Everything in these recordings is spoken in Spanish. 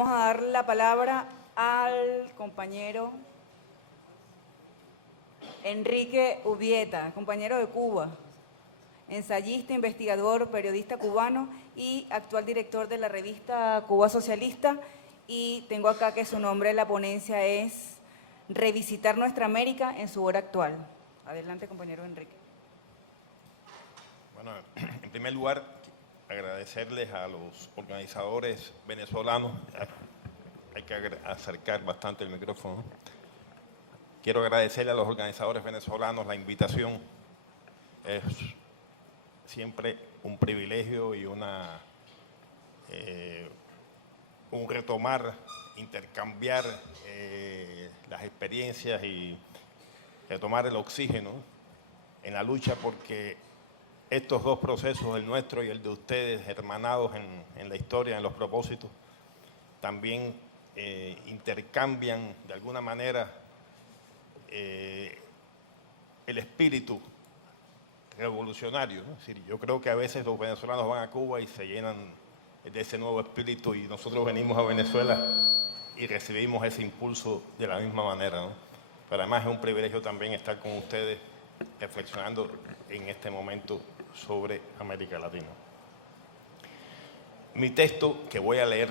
vamos a dar la palabra al compañero Enrique Ubieta, compañero de Cuba, ensayista, investigador, periodista cubano y actual director de la revista Cuba Socialista. Y tengo acá que su nombre en la ponencia es Revisitar Nuestra América en su hora actual. Adelante, compañero Enrique. Bueno, en primer lugar, agradecerles a los organizadores venezolanos. Hay que acercar bastante el micrófono. Quiero agradecerle a los organizadores venezolanos la invitación. Es siempre un privilegio y un retomar, intercambiar las experiencias y retomar el oxígeno en la lucha, porque estos dos procesos, el nuestro y el de ustedes, hermanados en la historia, en los propósitos, también intercambian de alguna manera el espíritu revolucionario, ¿no? Es decir, yo creo que a veces los venezolanos van a Cuba y se llenan de ese nuevo espíritu, y nosotros venimos a Venezuela y recibimos ese impulso de la misma manera, ¿no? Pero además es un privilegio también estar con ustedes reflexionando en este momento sobre América Latina. Mi texto que voy a leer,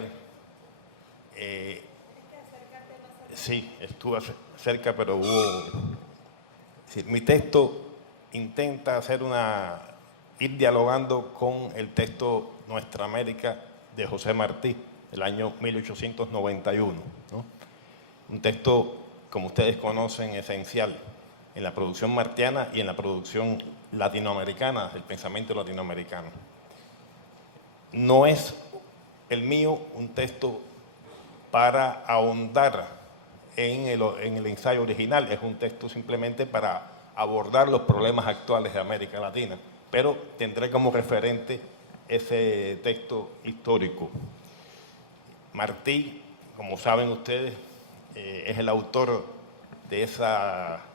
sí, estuve cerca, pero hubo... Es decir, mi texto intenta ir dialogando con el texto Nuestra América de José Martí, del año 1891, ¿no? Un texto, como ustedes conocen, esencial en la producción martiana y en la producción latinoamericana, el pensamiento latinoamericano. No es el mío un texto para ahondar en el ensayo original, es un texto simplemente para abordar los problemas actuales de América Latina, pero tendré como referente ese texto histórico. Martí, como saben ustedes, es el autor de esa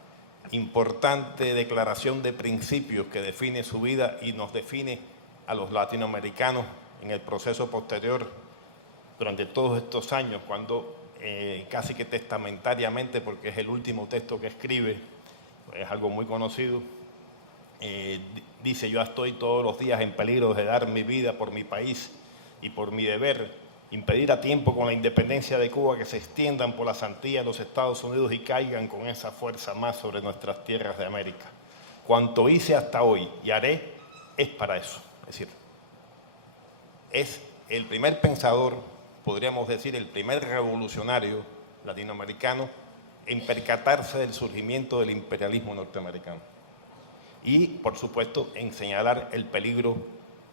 importante declaración de principios que define su vida y nos define a los latinoamericanos en el proceso posterior durante todos estos años, cuando casi que testamentariamente, porque es el último texto que escribe, es algo muy conocido, dice: yo estoy todos los días en peligro de dar mi vida por mi país y por mi deber, impedir a tiempo con la independencia de Cuba que se extiendan por las Antillas de los Estados Unidos y caigan con esa fuerza más sobre nuestras tierras de América. Cuanto hice hasta hoy y haré es para eso. Es decir, es el primer pensador, podríamos decir el primer revolucionario latinoamericano en percatarse del surgimiento del imperialismo norteamericano y, por supuesto, en señalar el peligro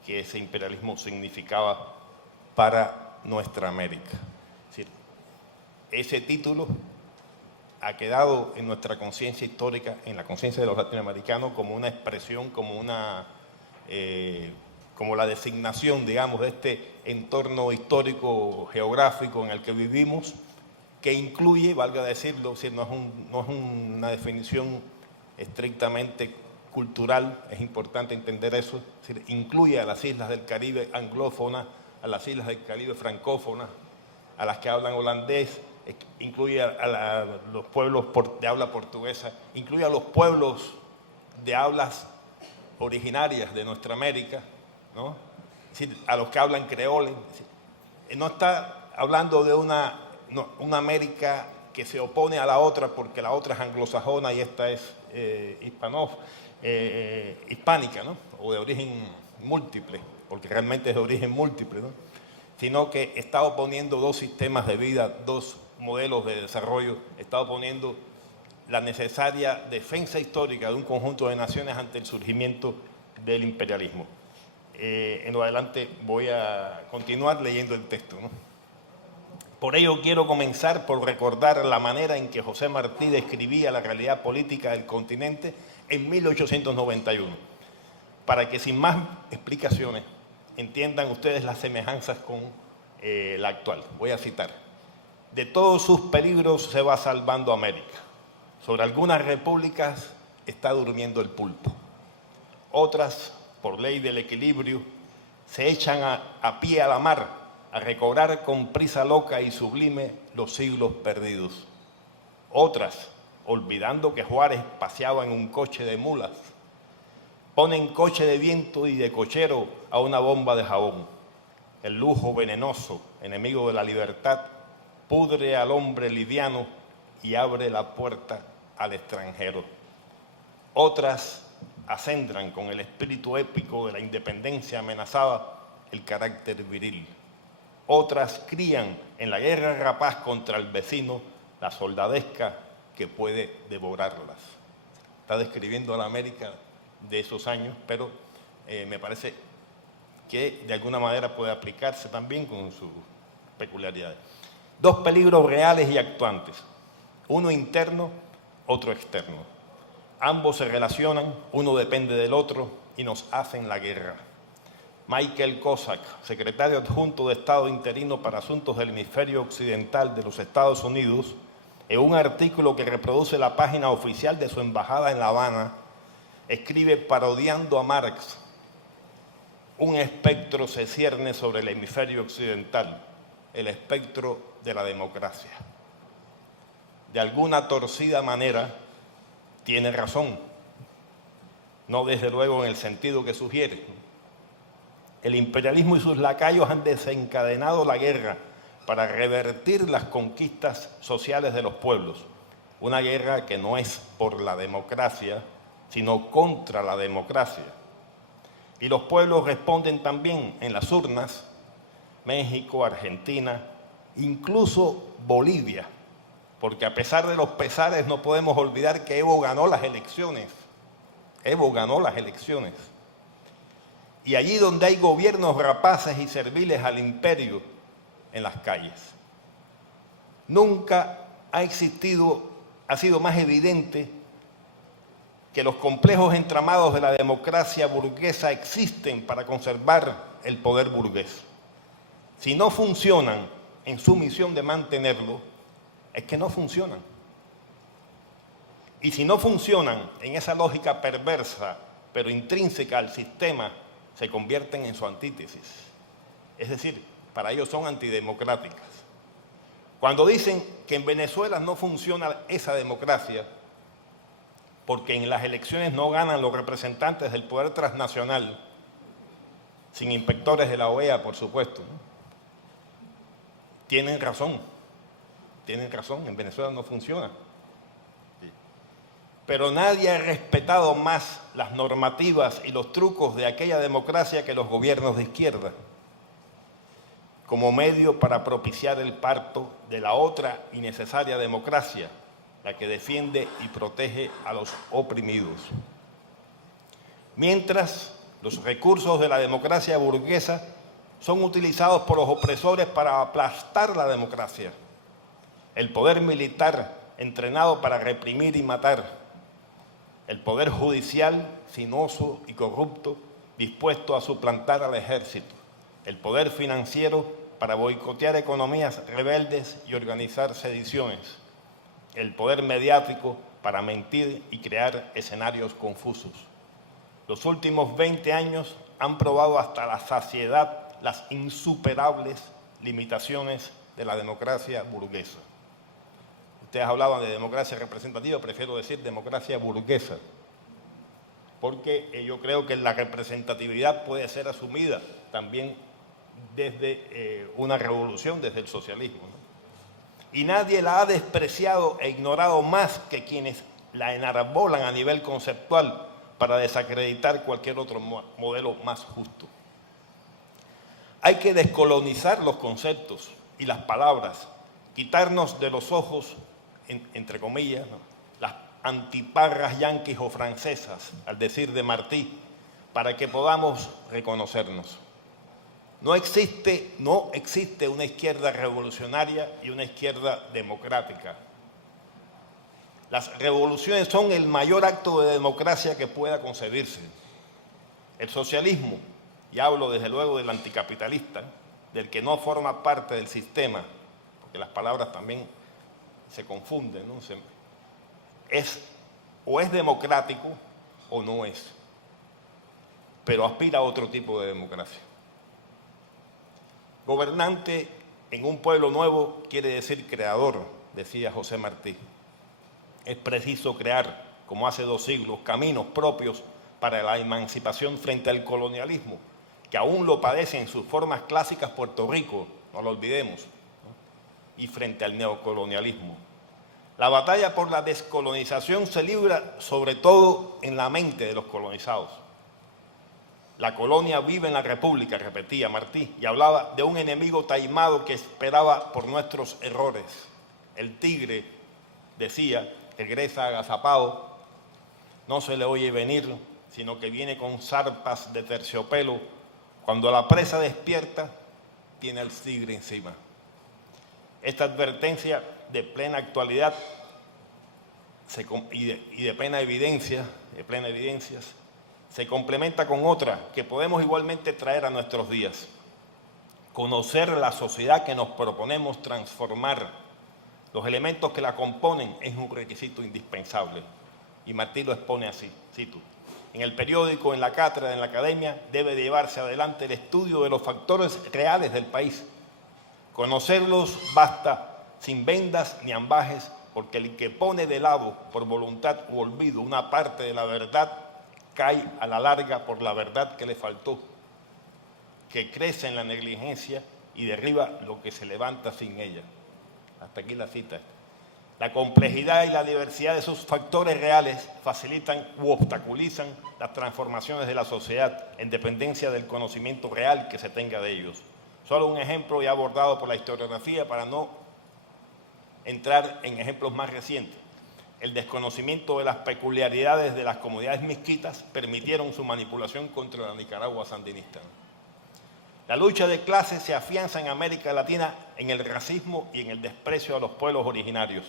que ese imperialismo significaba para nuestra América. Es decir, ese título ha quedado en nuestra conciencia histórica, en la conciencia de los latinoamericanos, como una expresión, como la designación, digamos, de este entorno histórico, geográfico en el que vivimos, que incluye, valga decirlo, es decir, no es una definición estrictamente cultural, es importante entender eso, es decir, incluye a las islas del Caribe anglófonas, a las islas del Caribe francófonas, a las que hablan holandés, incluye a los pueblos de habla portuguesa, incluye a los pueblos de hablas originarias de nuestra América, ¿no? Es decir, a los que hablan creole. No está hablando de una América que se opone a la otra porque la otra es anglosajona y esta es hispánica, ¿no? O de origen múltiple, porque realmente es de origen múltiple, ¿no? Sino que está oponiendo dos sistemas de vida, dos modelos de desarrollo, está oponiendo la necesaria defensa histórica de un conjunto de naciones ante el surgimiento del imperialismo. En lo adelante voy a continuar leyendo el texto, ¿no? Por ello quiero comenzar por recordar la manera en que José Martí describía la realidad política del continente en 1891, para que sin más explicaciones entiendan ustedes las semejanzas con la actual. Voy a citar: de todos sus peligros se va salvando América. Sobre algunas repúblicas está durmiendo el pulpo. Otras, por ley del equilibrio, se echan a pie a la mar a recobrar con prisa loca y sublime los siglos perdidos. Otras, olvidando que Juárez paseaba en un coche de mulas, ponen coche de viento y de cochero a una bomba de jabón. El lujo venenoso, enemigo de la libertad, pudre al hombre liviano y abre la puerta al extranjero. Otras acentran con el espíritu épico de la independencia amenazada el carácter viril. Otras crían en la guerra rapaz contra el vecino la soldadesca que puede devorarlas. Está describiendo a la América de esos años, pero me parece que de alguna manera puede aplicarse también con sus peculiaridades. Dos peligros reales y actuantes, uno interno, otro externo. Ambos se relacionan, uno depende del otro y nos hacen la guerra. Michael Cossack, secretario adjunto de Estado interino para asuntos del hemisferio occidental de los Estados Unidos, en un artículo que reproduce la página oficial de su embajada en La Habana, escribe parodiando a Marx: un espectro se cierne sobre el hemisferio occidental, el espectro de la democracia. De alguna torcida manera, tiene razón, no desde luego en el sentido que sugiere. El imperialismo y sus lacayos han desencadenado la guerra para revertir las conquistas sociales de los pueblos. Una guerra que no es por la democracia, sino contra la democracia. Y los pueblos responden también en las urnas, México, Argentina, incluso Bolivia, porque a pesar de los pesares no podemos olvidar que Evo ganó las elecciones. Evo ganó las elecciones. Y allí donde hay gobiernos rapaces y serviles al imperio, en las calles. Nunca ha sido más evidente que los complejos entramados de la democracia burguesa existen para conservar el poder burgués. Si no funcionan en su misión de mantenerlo, es que no funcionan. Y si no funcionan en esa lógica perversa, pero intrínseca al sistema, se convierten en su antítesis. Es decir, para ellos son antidemocráticas. Cuando dicen que en Venezuela no funciona esa democracia, porque en las elecciones no ganan los representantes del poder transnacional, sin inspectores de la OEA, por supuesto, ¿no? Tienen razón, en Venezuela no funciona. Pero nadie ha respetado más las normativas y los trucos de aquella democracia que los gobiernos de izquierda, como medio para propiciar el parto de la otra y necesaria democracia, la que defiende y protege a los oprimidos. Mientras, los recursos de la democracia burguesa son utilizados por los opresores para aplastar la democracia. El poder militar entrenado para reprimir y matar. El poder judicial sinuoso y corrupto dispuesto a suplantar al ejército. El poder financiero para boicotear economías rebeldes y organizar sediciones. El poder mediático para mentir y crear escenarios confusos. Los últimos 20 años han probado hasta la saciedad las insuperables limitaciones de la democracia burguesa. Ustedes hablaban de democracia representativa, prefiero decir democracia burguesa, porque yo creo que la representatividad puede ser asumida también desde una revolución, desde el socialismo, ¿no? Y nadie la ha despreciado e ignorado más que quienes la enarbolan a nivel conceptual para desacreditar cualquier otro modelo más justo. Hay que descolonizar los conceptos y las palabras, quitarnos de los ojos, entre comillas, ¿no?, las antiparras yanquis o francesas, al decir de Martí, para que podamos reconocernos. No existe una izquierda revolucionaria y una izquierda democrática. Las revoluciones son el mayor acto de democracia que pueda concebirse. El socialismo, y hablo desde luego del anticapitalista, del que no forma parte del sistema, porque las palabras también se confunden, ¿no? O es democrático o no es, pero aspira a otro tipo de democracia. Gobernante en un pueblo nuevo quiere decir creador, decía José Martí. Es preciso crear, como hace 2 siglos, caminos propios para la emancipación frente al colonialismo, que aún lo padece en sus formas clásicas Puerto Rico, no lo olvidemos, ¿no? Y frente al neocolonialismo. La batalla por la descolonización se libra sobre todo en la mente de los colonizados. La colonia vive en la república, repetía Martí, y hablaba de un enemigo taimado que esperaba por nuestros errores. El tigre, decía, regresa agazapado, no se le oye venir, sino que viene con zarpas de terciopelo. Cuando la presa despierta, tiene al tigre encima. Esta advertencia de plena actualidad y de plena evidencia, se complementa con otra que podemos igualmente traer a nuestros días. Conocer la sociedad que nos proponemos transformar. Los elementos que la componen es un requisito indispensable. Y Martí lo expone así, cito: en el periódico, en la cátedra, en la academia, debe llevarse adelante el estudio de los factores reales del país. Conocerlos basta, sin vendas ni ambajes, porque el que pone de lado por voluntad u olvido una parte de la verdad, cae a la larga por la verdad que le faltó, que crece en la negligencia y derriba lo que se levanta sin ella. Hasta aquí la cita. La complejidad y la diversidad de sus factores reales facilitan u obstaculizan las transformaciones de la sociedad en dependencia del conocimiento real que se tenga de ellos. Solo un ejemplo ya abordado por la historiografía para no entrar en ejemplos más recientes. El desconocimiento de las peculiaridades de las comunidades misquitas permitieron su manipulación contra la Nicaragua sandinista. La lucha de clases se afianza en América Latina en el racismo y en el desprecio a los pueblos originarios.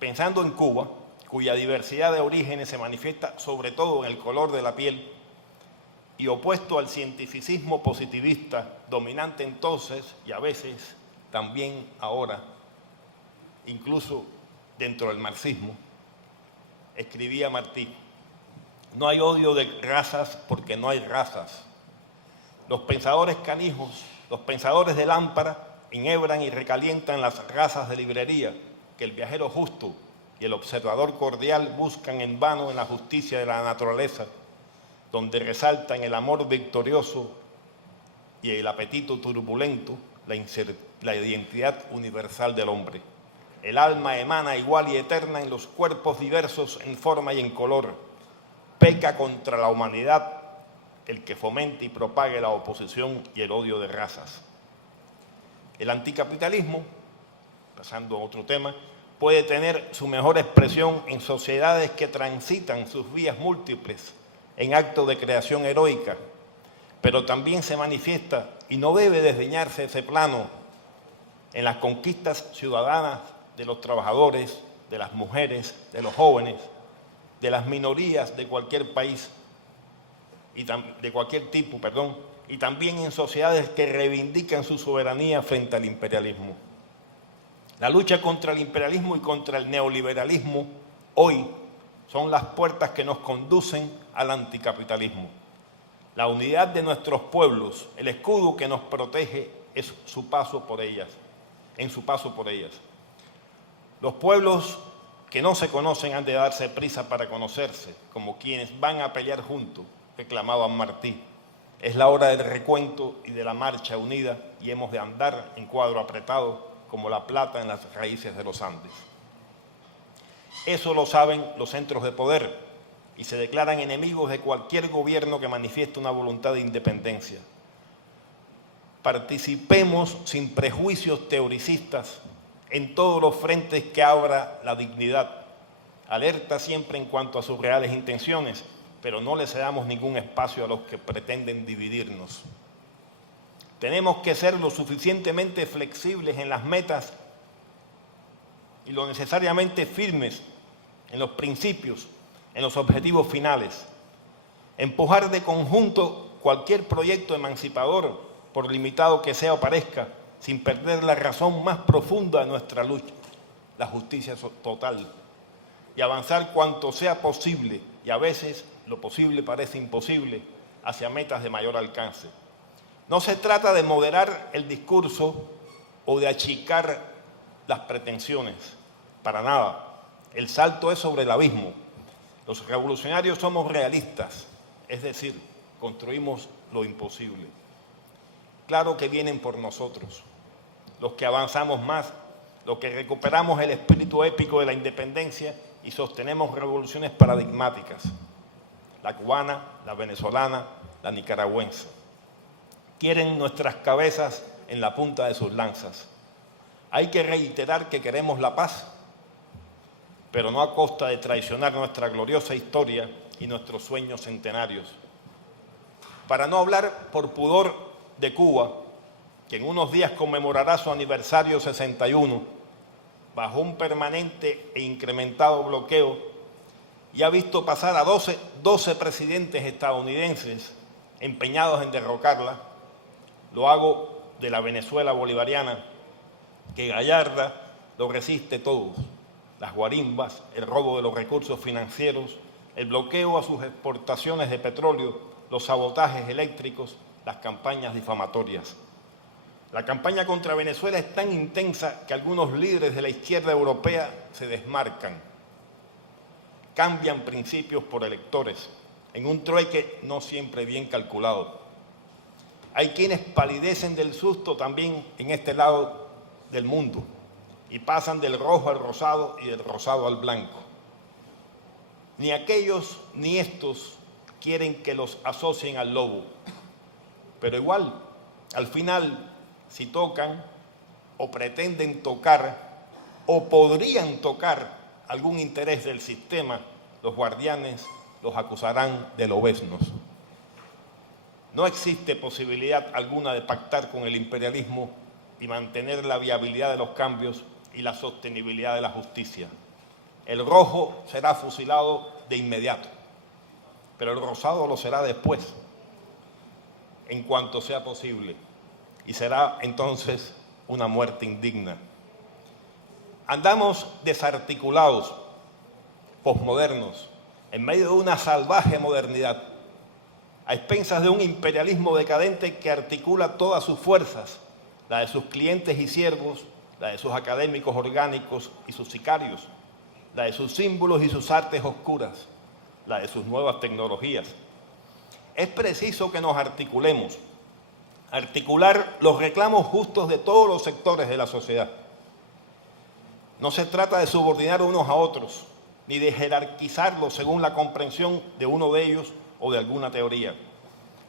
Pensando en Cuba, cuya diversidad de orígenes se manifiesta sobre todo en el color de la piel, y opuesto al cientificismo positivista dominante entonces y a veces también ahora, incluso dentro del marxismo, escribía Martí: no hay odio de razas porque no hay razas. Los pensadores canijos, los pensadores de lámpara, enhebran y recalientan las razas de librería que el viajero justo y el observador cordial buscan en vano en la justicia de la naturaleza, donde resaltan el amor victorioso y el apetito turbulento, la identidad universal del hombre. El alma emana igual y eterna en los cuerpos diversos en forma y en color. Peca contra la humanidad el que fomente y propague la oposición y el odio de razas. El anticapitalismo, pasando a otro tema, puede tener su mejor expresión en sociedades que transitan sus vías múltiples en actos de creación heroica, pero también se manifiesta, y no debe desdeñarse ese plano, en las conquistas ciudadanas de los trabajadores, de las mujeres, de los jóvenes, de las minorías de cualquier país, de cualquier tipo, y también en sociedades que reivindican su soberanía frente al imperialismo. La lucha contra el imperialismo y contra el neoliberalismo hoy son las puertas que nos conducen al anticapitalismo. La unidad de nuestros pueblos, el escudo que nos protege es su paso por ellas, en su paso por ellas. Los pueblos que no se conocen han de darse prisa para conocerse, como quienes van a pelear juntos, reclamaban Martí. Es la hora del recuento y de la marcha unida y hemos de andar en cuadro apretado como la plata en las raíces de los Andes. Eso lo saben los centros de poder y se declaran enemigos de cualquier gobierno que manifieste una voluntad de independencia. Participemos sin prejuicios teoricistas en todos los frentes que abra la dignidad, alerta siempre en cuanto a sus reales intenciones, pero no le cedamos ningún espacio a los que pretenden dividirnos. Tenemos que ser lo suficientemente flexibles en las metas y lo necesariamente firmes en los principios, en los objetivos finales. Empujar de conjunto cualquier proyecto emancipador, por limitado que sea o parezca, sin perder la razón más profunda de nuestra lucha, la justicia total, y avanzar cuanto sea posible, y a veces lo posible parece imposible, hacia metas de mayor alcance. No se trata de moderar el discurso o de achicar las pretensiones, para nada. El salto es sobre el abismo. Los revolucionarios somos realistas, es decir, construimos lo imposible. Claro que vienen por nosotros, los que avanzamos más, los que recuperamos el espíritu épico de la independencia y sostenemos revoluciones paradigmáticas, la cubana, la venezolana, la nicaragüense. Quieren nuestras cabezas en la punta de sus lanzas. Hay que reiterar que queremos la paz, pero no a costa de traicionar nuestra gloriosa historia y nuestros sueños centenarios. Para no hablar por pudor de Cuba, que en unos días conmemorará su aniversario 61, bajo un permanente e incrementado bloqueo, y ha visto pasar a 12 presidentes estadounidenses empeñados en derrocarla. Lo hago de la Venezuela bolivariana, que Gallarda lo resiste todo: las guarimbas, el robo de los recursos financieros, el bloqueo a sus exportaciones de petróleo, los sabotajes eléctricos, las campañas difamatorias. La campaña contra Venezuela es tan intensa que algunos líderes de la izquierda europea se desmarcan, cambian principios por electores, en un trueque no siempre bien calculado. Hay quienes palidecen del susto también en este lado del mundo y pasan del rojo al rosado y del rosado al blanco. Ni aquellos ni estos quieren que los asocien al lobo, pero igual, al final, si tocan o pretenden tocar o podrían tocar algún interés del sistema, los guardianes los acusarán de lobeznos. No existe posibilidad alguna de pactar con el imperialismo y mantener la viabilidad de los cambios y la sostenibilidad de la justicia. El rojo será fusilado de inmediato, pero el rosado lo será después, en cuanto sea posible, y será entonces una muerte indigna. Andamos desarticulados, posmodernos, en medio de una salvaje modernidad, a expensas de un imperialismo decadente que articula todas sus fuerzas, la de sus clientes y siervos, la de sus académicos orgánicos y sus sicarios, la de sus símbolos y sus artes oscuras, la de sus nuevas tecnologías. Es preciso que nos articulemos, articular los reclamos justos de todos los sectores de la sociedad. No se trata de subordinar unos a otros, ni de jerarquizarlos según la comprensión de uno de ellos o de alguna teoría.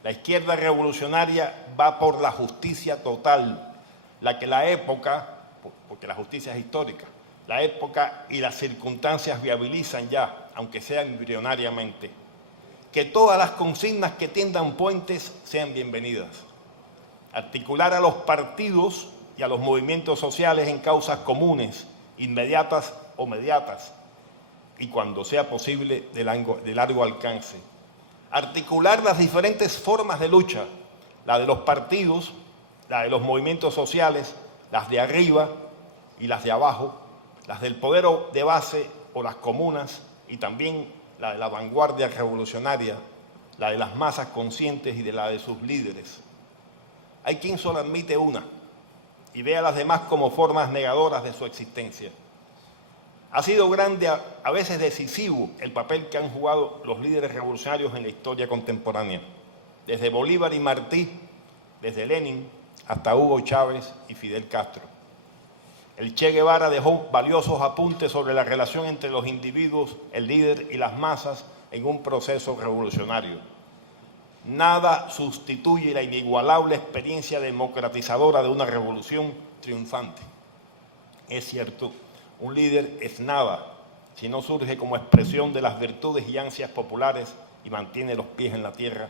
La izquierda revolucionaria va por la justicia total, la que la época, porque la justicia es histórica, la época y las circunstancias viabilizan ya, aunque sea embrionariamente. Que todas las consignas que tiendan puentes sean bienvenidas. Articular a los partidos y a los movimientos sociales en causas comunes, inmediatas o mediatas, y cuando sea posible de largo alcance. Articular las diferentes formas de lucha, la de los partidos, la de los movimientos sociales, las de arriba y las de abajo, las del poder de base o las comunas, y también la de la vanguardia revolucionaria, la de las masas conscientes y de la de sus líderes. Hay quien solo admite una y ve a las demás como formas negadoras de su existencia. Ha sido grande, a veces decisivo, el papel que han jugado los líderes revolucionarios en la historia contemporánea, desde Bolívar y Martí, desde Lenin hasta Hugo Chávez y Fidel Castro. El Che Guevara dejó valiosos apuntes sobre la relación entre los individuos, el líder y las masas en un proceso revolucionario. Nada sustituye la inigualable experiencia democratizadora de una revolución triunfante. Es cierto, un líder es nada si no surge como expresión de las virtudes y ansias populares y mantiene los pies en la tierra,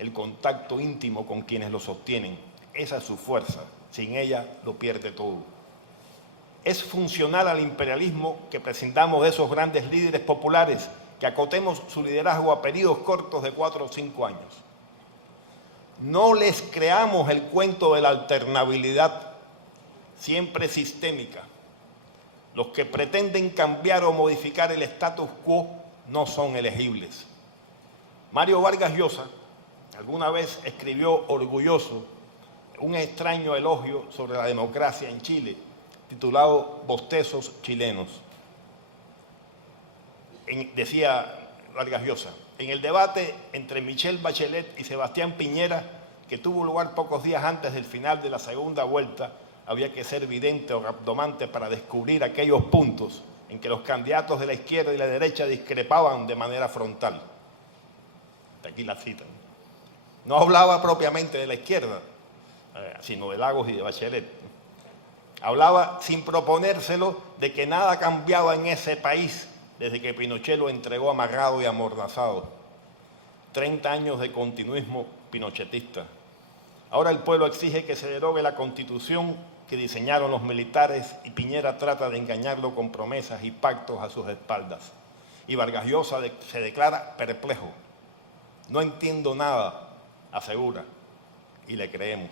el contacto íntimo con quienes lo sostienen. Esa es su fuerza, sin ella lo pierde todo. Es funcional al imperialismo que prescindamos de esos grandes líderes populares, que acotemos su liderazgo a periodos cortos de 4 o 5 años. No les creamos el cuento de la alternabilidad siempre sistémica. Los que pretenden cambiar o modificar el status quo no son elegibles. Mario Vargas Llosa alguna vez escribió orgulloso un extraño elogio sobre la democracia en Chile, titulado Bostezos chilenos. Decía Vargas Llosa, en el debate entre Michelle Bachelet y Sebastián Piñera, que tuvo lugar pocos días antes del final de la segunda vuelta, había que ser vidente o rabdomante para descubrir aquellos puntos en que los candidatos de la izquierda y la derecha discrepaban de manera frontal. De aquí la cita. No hablaba propiamente de la izquierda, sino de Lagos y de Bachelet. Hablaba sin proponérselo de que nada cambiaba en ese país desde que Pinochet lo entregó amarrado y amordazado. 30 años de continuismo pinochetista. Ahora el pueblo exige que se derogue la Constitución que diseñaron los militares y Piñera trata de engañarlo con promesas y pactos a sus espaldas. Y Vargas Llosa se declara perplejo. No entiendo nada, asegura, y le creemos.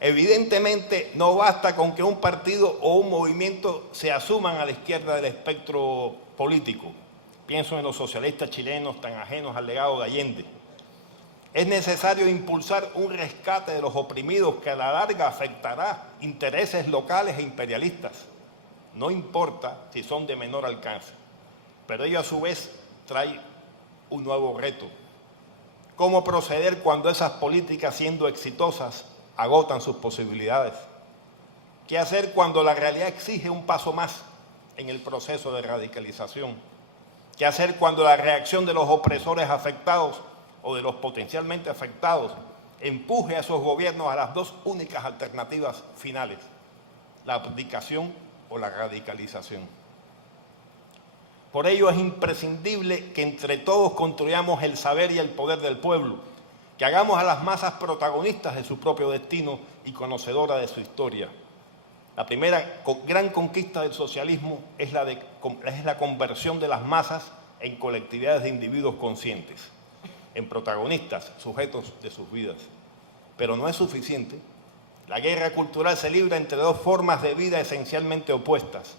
Evidentemente no basta con que un partido o un movimiento se asuman a la izquierda del espectro político. Pienso en los socialistas chilenos tan ajenos al legado de Allende. Es necesario impulsar un rescate de los oprimidos que a la larga afectará intereses locales e imperialistas. No importa si son de menor alcance, pero ello a su vez trae un nuevo reto. ¿Cómo proceder cuando esas políticas, siendo exitosas, agotan sus posibilidades? ¿Qué hacer cuando la realidad exige un paso más en el proceso de radicalización? ¿Qué hacer cuando la reacción de los opresores afectados o de los potencialmente afectados empuje a esos gobiernos a las dos únicas alternativas finales, la abdicación o la radicalización? Por ello es imprescindible que entre todos construyamos el saber y el poder del pueblo, que hagamos a las masas protagonistas de su propio destino y conocedoras de su historia. La primera gran conquista del socialismo es la conversión de las masas en colectividades de individuos conscientes, en protagonistas, sujetos de sus vidas. Pero no es suficiente. La guerra cultural se libra entre dos formas de vida esencialmente opuestas,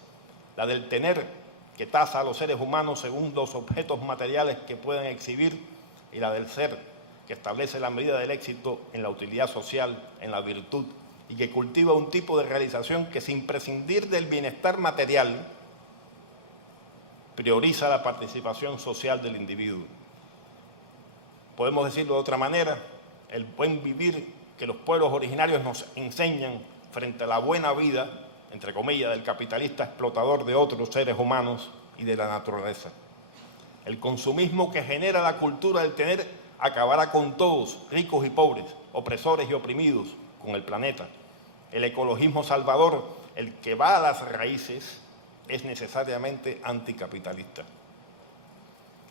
la del tener, que tasa a los seres humanos según los objetos materiales que pueden exhibir, y la del ser, que establece la medida del éxito en la utilidad social, en la virtud, y que cultiva un tipo de realización que, sin prescindir del bienestar material, prioriza la participación social del individuo. Podemos decirlo de otra manera, el buen vivir que los pueblos originarios nos enseñan frente a la buena vida, entre comillas, del capitalista explotador de otros seres humanos y de la naturaleza. El consumismo que genera la cultura del tener acabará con todos, ricos y pobres, opresores y oprimidos, con el planeta. El ecologismo salvador, el que va a las raíces, es necesariamente anticapitalista.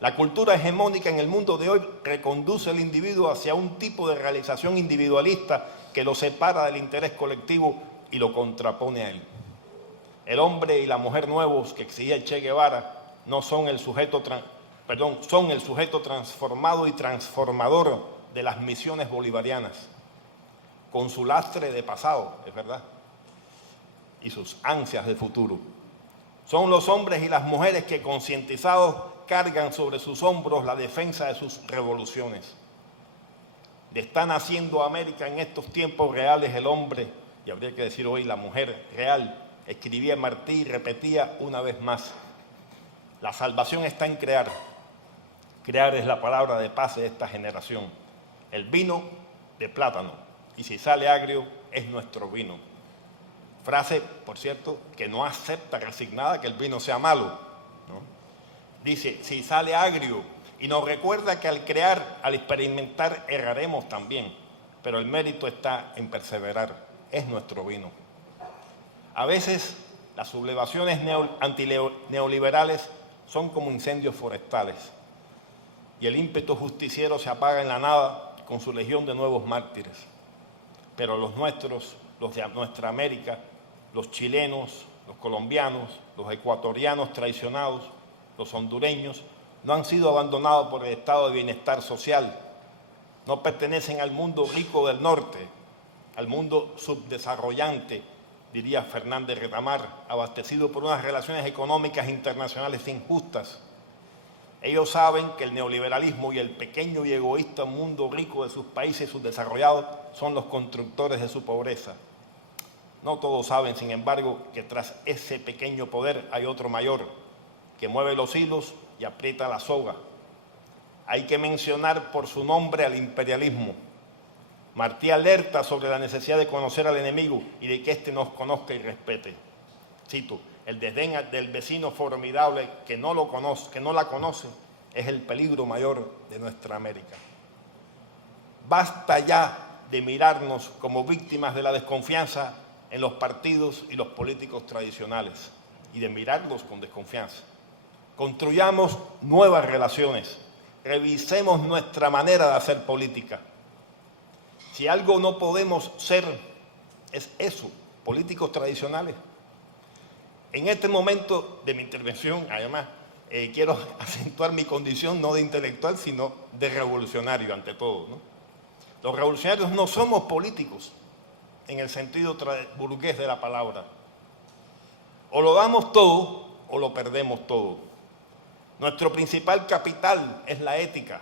La cultura hegemónica en el mundo de hoy reconduce al individuo hacia un tipo de realización individualista que lo separa del interés colectivo y lo contrapone a él. El hombre y la mujer nuevos que exigía Che Guevara no son el sujeto, son el sujeto transformado y transformador de las misiones bolivarianas, con su lastre de pasado, es verdad, y sus ansias de futuro. Son los hombres y las mujeres que, concientizados, cargan sobre sus hombros la defensa de sus revoluciones. Está naciendo América en estos tiempos reales el hombre, y habría que decir hoy la mujer real, escribía Martí y repetía una vez más: la salvación está en crear. Crear es la palabra de paz de esta generación. El vino de plátano, y si sale agrio, es nuestro vino. Frase, por cierto, que no acepta resignada que el vino sea malo, ¿no? Dice, si sale agrio, y nos recuerda que al crear, al experimentar, erraremos también, pero el mérito está en perseverar, es nuestro vino. A veces las sublevaciones antineoliberales son como incendios forestales y el ímpetu justiciero se apaga en la nada con su legión de nuevos mártires. Pero los nuestros, los de nuestra América, los chilenos, los colombianos, los ecuatorianos traicionados, los hondureños, no han sido abandonados por el estado de bienestar social, no pertenecen al mundo rico del norte, al mundo subdesarrollante, diría Fernández Retamar, abastecido por unas relaciones económicas internacionales injustas. Ellos saben que el neoliberalismo y el pequeño y egoísta mundo rico de sus países subdesarrollados son los constructores de su pobreza. No todos saben, sin embargo, que tras ese pequeño poder hay otro mayor, que mueve los hilos y aprieta la soga. Hay que mencionar por su nombre al imperialismo. Martí alerta sobre la necesidad de conocer al enemigo y de que éste nos conozca y respete. Cito: el desdén del vecino formidable que no la conoce, es el peligro mayor de nuestra América. Basta ya de mirarnos como víctimas de la desconfianza en los partidos y los políticos tradicionales y de mirarlos con desconfianza. Construyamos nuevas relaciones, revisemos nuestra manera de hacer política. Si algo no podemos ser, es eso, políticos tradicionales. En este momento de mi intervención, además, quiero acentuar mi condición no de intelectual, sino de revolucionario ante todo, ¿no? Los revolucionarios no somos políticos en el sentido burgués de la palabra. O lo damos todo o lo perdemos todo. Nuestro principal capital es la ética.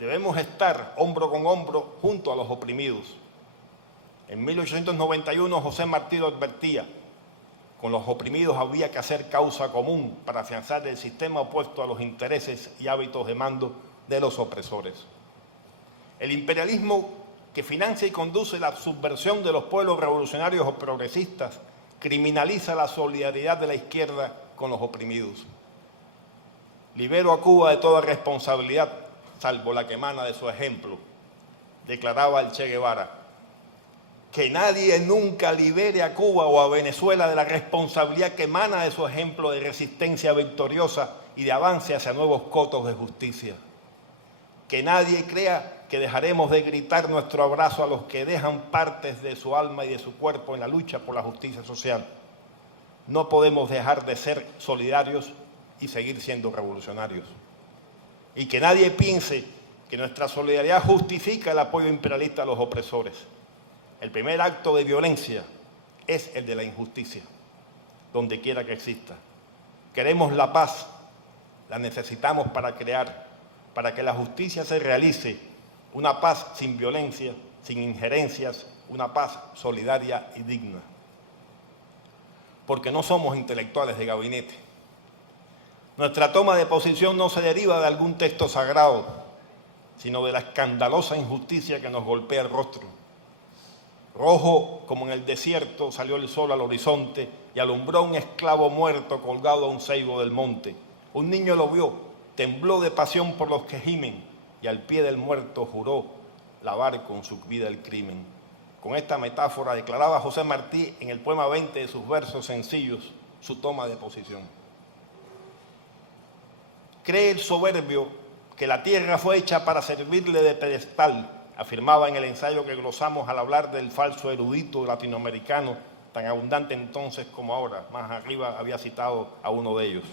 Debemos estar hombro con hombro junto a los oprimidos. En 1891 José Martí advertía: con los oprimidos había que hacer causa común para afianzar el sistema opuesto a los intereses y hábitos de mando de los opresores. El imperialismo que financia y conduce la subversión de los pueblos revolucionarios o progresistas criminaliza la solidaridad de la izquierda con los oprimidos. Libero a Cuba de toda responsabilidad, salvo la que emana de su ejemplo, declaraba el Che Guevara. Que nadie nunca libere a Cuba o a Venezuela de la responsabilidad que emana de su ejemplo de resistencia victoriosa y de avance hacia nuevos cotos de justicia. Que nadie crea que dejaremos de gritar nuestro abrazo a los que dejan partes de su alma y de su cuerpo en la lucha por la justicia social. No podemos dejar de ser solidarios y seguir siendo revolucionarios. Y que nadie piense que nuestra solidaridad justifica el apoyo imperialista a los opresores. El primer acto de violencia es el de la injusticia, donde quiera que exista. Queremos la paz, la necesitamos para que la justicia se realice, una paz sin violencia, sin injerencias, una paz solidaria y digna. Porque no somos intelectuales de gabinete. Nuestra toma de posición no se deriva de algún texto sagrado, sino de la escandalosa injusticia que nos golpea el rostro. Rojo como en el desierto salió el sol al horizonte y alumbró un esclavo muerto colgado a un ceibo del monte. Un niño lo vio, tembló de pasión por los que gimen y al pie del muerto juró lavar con su vida el crimen. Con esta metáfora declaraba José Martí en el poema 20 de sus versos sencillos su toma de posición. Cree el soberbio que la tierra fue hecha para servirle de pedestal, afirmaba en el ensayo que glosamos al hablar del falso erudito latinoamericano, tan abundante entonces como ahora. Más arriba había citado a uno de ellos.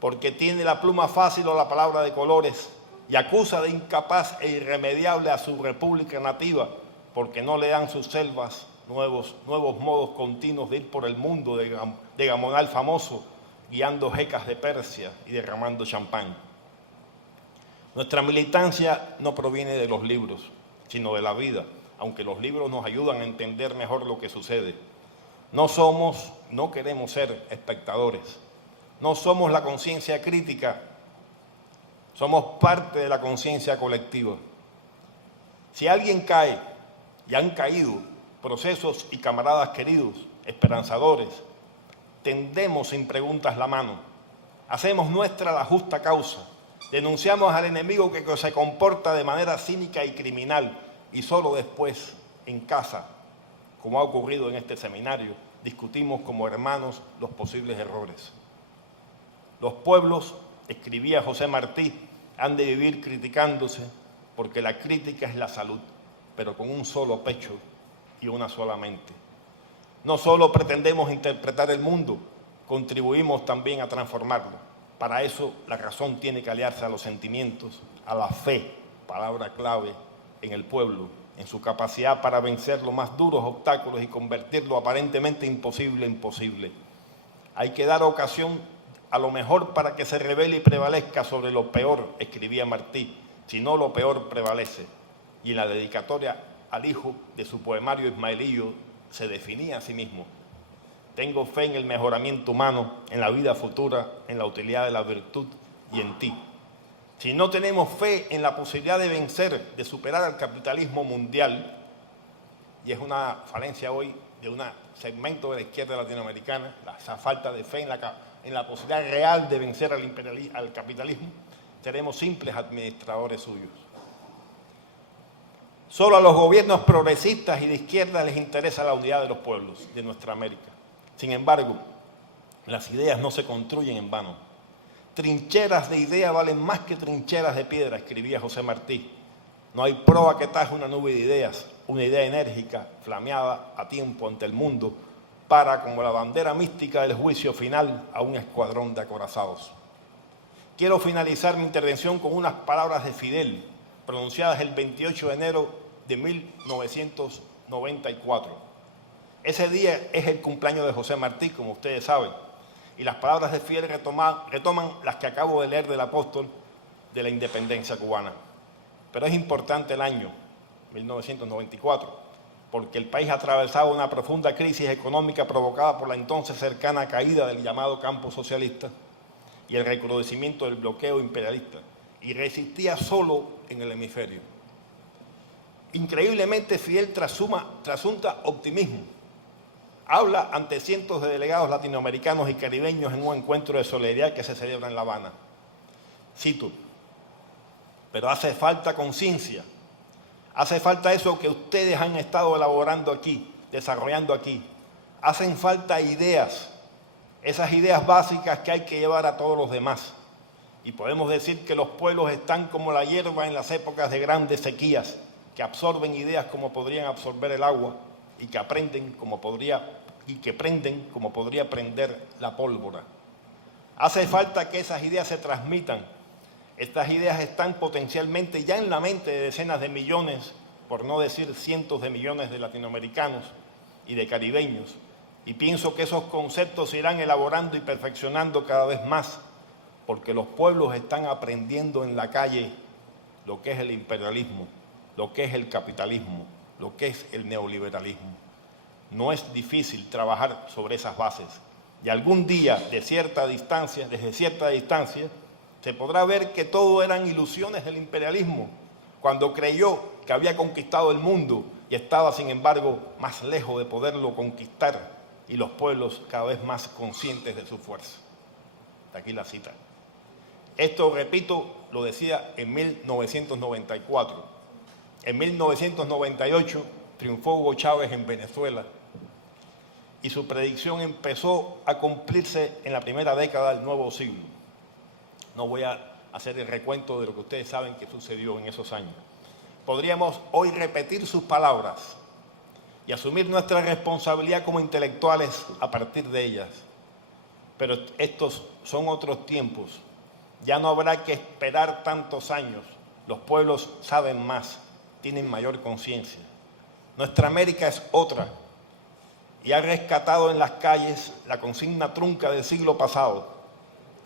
Porque tiene la pluma fácil o la palabra de colores y acusa de incapaz e irremediable a su república nativa, porque no le dan sus selvas nuevos modos continuos de ir por el mundo de Gamonal famoso, guiando jecas de Persia y derramando champán. Nuestra militancia no proviene de los libros, sino de la vida, aunque los libros nos ayudan a entender mejor lo que sucede. No queremos ser espectadores. No somos la conciencia crítica, somos parte de la conciencia colectiva. Si alguien cae, y han caído procesos y camaradas queridos, esperanzadores, tendemos sin preguntas la mano, hacemos nuestra la justa causa, denunciamos al enemigo que se comporta de manera cínica y criminal y solo después, en casa, como ha ocurrido en este seminario, discutimos como hermanos los posibles errores. Los pueblos, escribía José Martí, han de vivir criticándose porque la crítica es la salud, pero con un solo pecho y una sola mente. No solo pretendemos interpretar el mundo, contribuimos también a transformarlo. Para eso la razón tiene que aliarse a los sentimientos, a la fe, palabra clave en el pueblo, en su capacidad para vencer los más duros obstáculos y convertir lo aparentemente imposible en posible. Hay que dar ocasión a lo mejor para que se revele y prevalezca sobre lo peor, escribía Martí, si no lo peor prevalece. Y en la dedicatoria al hijo de su poemario ismaelillo se definía a sí mismo: tengo fe en el mejoramiento humano, en la vida futura, en la utilidad de la virtud y en ti. Si no tenemos fe en la posibilidad de vencer, de superar al capitalismo mundial, y es una falencia hoy de un segmento de la izquierda latinoamericana, esa falta de fe en la posibilidad real de vencer al capitalismo, seremos simples administradores suyos. Solo a los gobiernos progresistas y de izquierda les interesa la unidad de los pueblos de nuestra América. Sin embargo, las ideas no se construyen en vano. Trincheras de ideas valen más que trincheras de piedra, escribía José Martí. No hay proa que taje una nube de ideas, una idea enérgica, flameada a tiempo ante el mundo, para, como la bandera mística del juicio final, a un escuadrón de acorazados. Quiero finalizar mi intervención con unas palabras de Fidel, pronunciadas el 28 de enero de 1994. Ese día es el cumpleaños de José Martí, como ustedes saben, y las palabras de Fidel retoman las que acabo de leer del apóstol de la independencia cubana. Pero es importante el año 1994, porque el país atravesaba una profunda crisis económica provocada por la entonces cercana caída del llamado campo socialista y el recrudecimiento del bloqueo imperialista, y resistía solo en el hemisferio. Increíblemente, Fidel trasunta optimismo. Habla ante cientos de delegados latinoamericanos y caribeños en un encuentro de solidaridad que se celebra en La Habana. Cito: pero hace falta conciencia, hace falta eso que ustedes han estado elaborando aquí, desarrollando aquí. Hacen falta ideas, esas ideas básicas que hay que llevar a todos los demás. Y podemos decir que los pueblos están como la hierba en las épocas de grandes sequías, que absorben ideas como podrían absorber el agua y que prenden como podría prender la pólvora. Hace falta que esas ideas se transmitan. Estas ideas están potencialmente ya en la mente de decenas de millones, por no decir cientos de millones de latinoamericanos y de caribeños. Y pienso que esos conceptos se irán elaborando y perfeccionando cada vez más, porque los pueblos están aprendiendo en la calle lo que es el imperialismo, lo que es el capitalismo, lo que es el neoliberalismo. No es difícil trabajar sobre esas bases. Y algún día, desde cierta distancia, se podrá ver que todo eran ilusiones del imperialismo, cuando creyó que había conquistado el mundo y estaba, sin embargo, más lejos de poderlo conquistar, y los pueblos cada vez más conscientes de su fuerza. De aquí la cita. Esto, repito, lo decía en 1994. En 1998 triunfó Hugo Chávez en Venezuela y su predicción empezó a cumplirse en la primera década del nuevo siglo. No voy a hacer el recuento de lo que ustedes saben que sucedió en esos años. Podríamos hoy repetir sus palabras y asumir nuestra responsabilidad como intelectuales a partir de ellas. Pero estos son otros tiempos. Ya no habrá que esperar tantos años. Los pueblos saben más, tienen mayor conciencia. Nuestra América es otra y ha rescatado en las calles la consigna trunca del siglo pasado: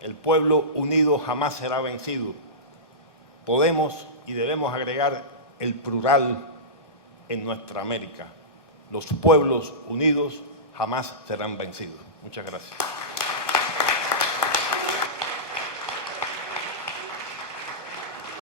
el pueblo unido jamás será vencido. Podemos y debemos agregar el plural en nuestra América. Los pueblos unidos jamás serán vencidos. Muchas gracias.